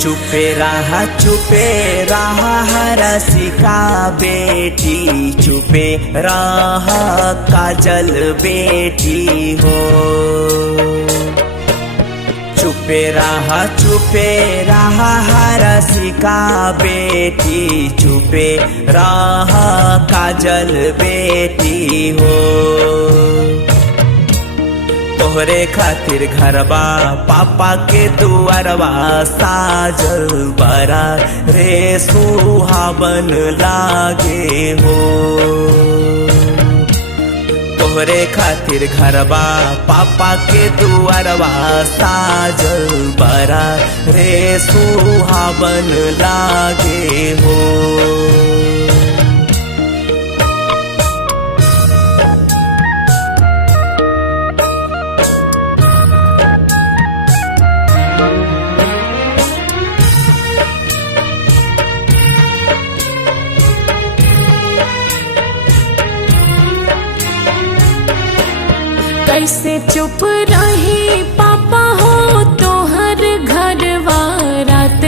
चुपे रहा रसिका बेटी, चुपे रहा काजल बेटी हो। चुपे रहा रसिका बेटी, चुपे रहा काजल बेटी हो। तोहरे खातिर घरबा पापा के दुआरवा साजल बरा रे सुहावन लागे हो। तोहरे खातिर घरबा पापा के दुआरवा साजल बरा रे सुहावन लागे हो। कैसे चुप रही पापा हो तोहर घरवा, रात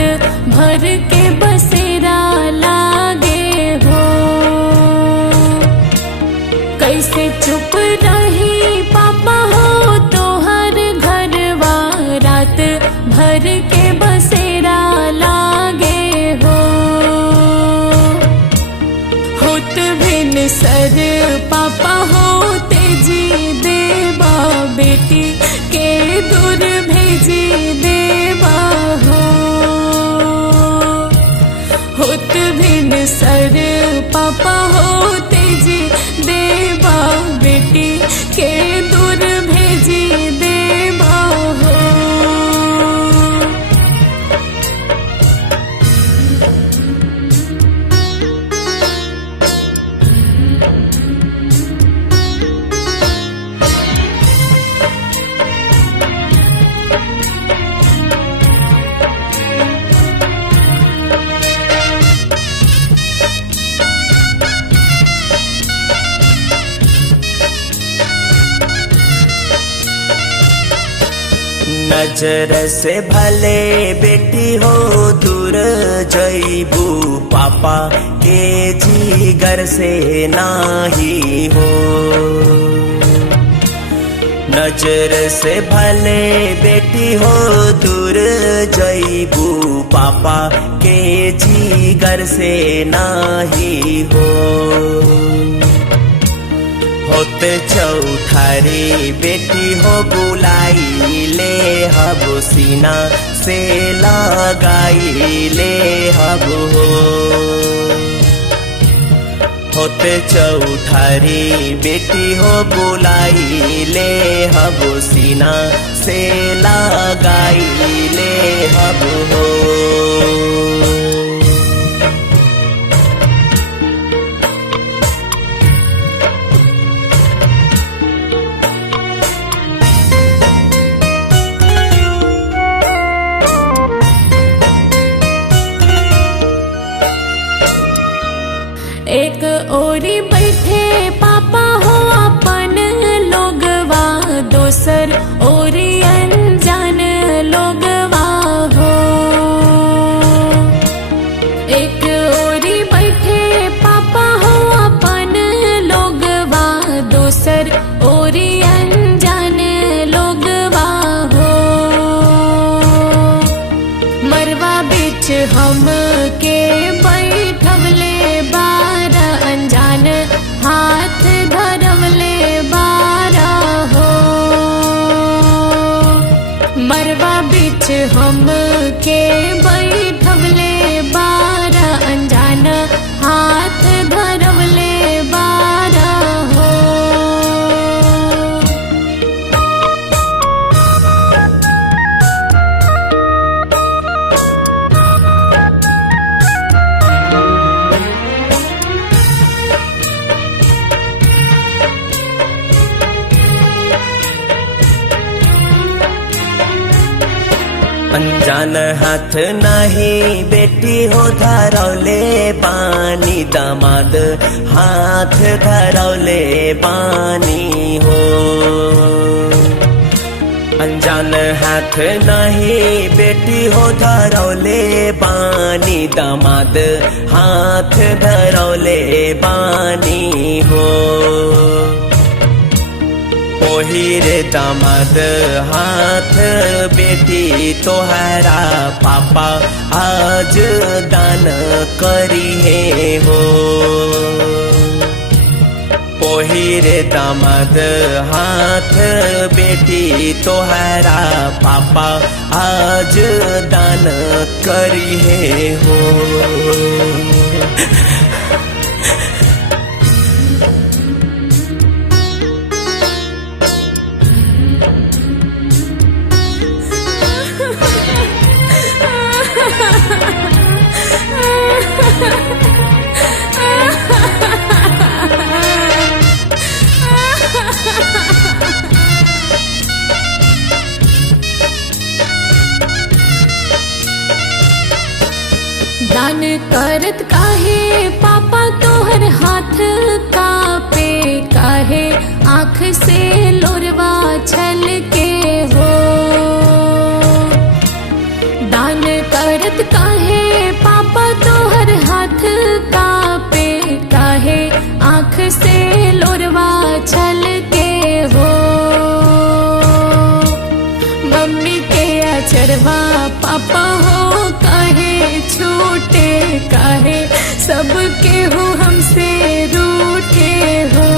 भर के बसेरा लागे हो। कैसे चुप रही पापा हो तोहर घरवा, रात भर के बसेरा लागे हो। होत भिन सर पापा हो तेजी देवा, बेटी के दूर भेजी देवा हो। होत भिन सर पापा हो तेजी देवा, बेटी के दूर भेजी देवा हो। नजर से भले बेटी हो दूर जईबू, पापा के जिगर से नाही हो। नजर से भले बेटी हो दूर जईबू, पापा के जिगर से नाही हो। होते चौठारी बेटी हो बुलाई ले हब, सीना से लगाई ले हब हो। होते चौठारी बेटी हो बुलाई ले हब, सीना से लगाई ले हब हो। एक ओरी बैठे पापा हो अपन लोगवा, दोसर ओरी अनजान लोगवा हो। एक ओरी बैठे पापा हो अपन लोगवा, दोसर ओरी अनजान लोगवा हो। मरवा बिच हम के बैठवले बारा, अनजान हाथ धरवले बारा हो। मरवा बिच हम के बैठवले बारा, अनजान हाथ धरवले बारा हो। अनजान हाथ नहीं बेटी हो धरौले बानी दामाद हाथ धरौले बानी हो। अनजान हाथ नहीं बेटी हो धरौले बानी दामाद हाथ धरौले बानी हो। ओहिरे दामाद हाथ बेटी तोहरा पापा आज दान करिए हो। ओहिरे दामाद हाथ बेटी तोहरा पापा आज दान करिए हो। दान करत काहे पापा तोहर हाथ कापे काहे आँख से लोरवा छल के हो। दान करत काहे पापा तोहर हाथ कापे काहे आँख से लोरवा छल के हो। मम्मी के अचरवा पापा हो काहे छूटे काहे सबके हो हमसे रूठे हो।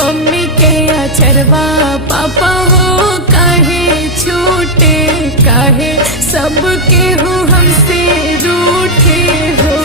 मम्मी के अचरवा पापा हो काहे छूटे काहे सबके हो हमसे रूठे हो।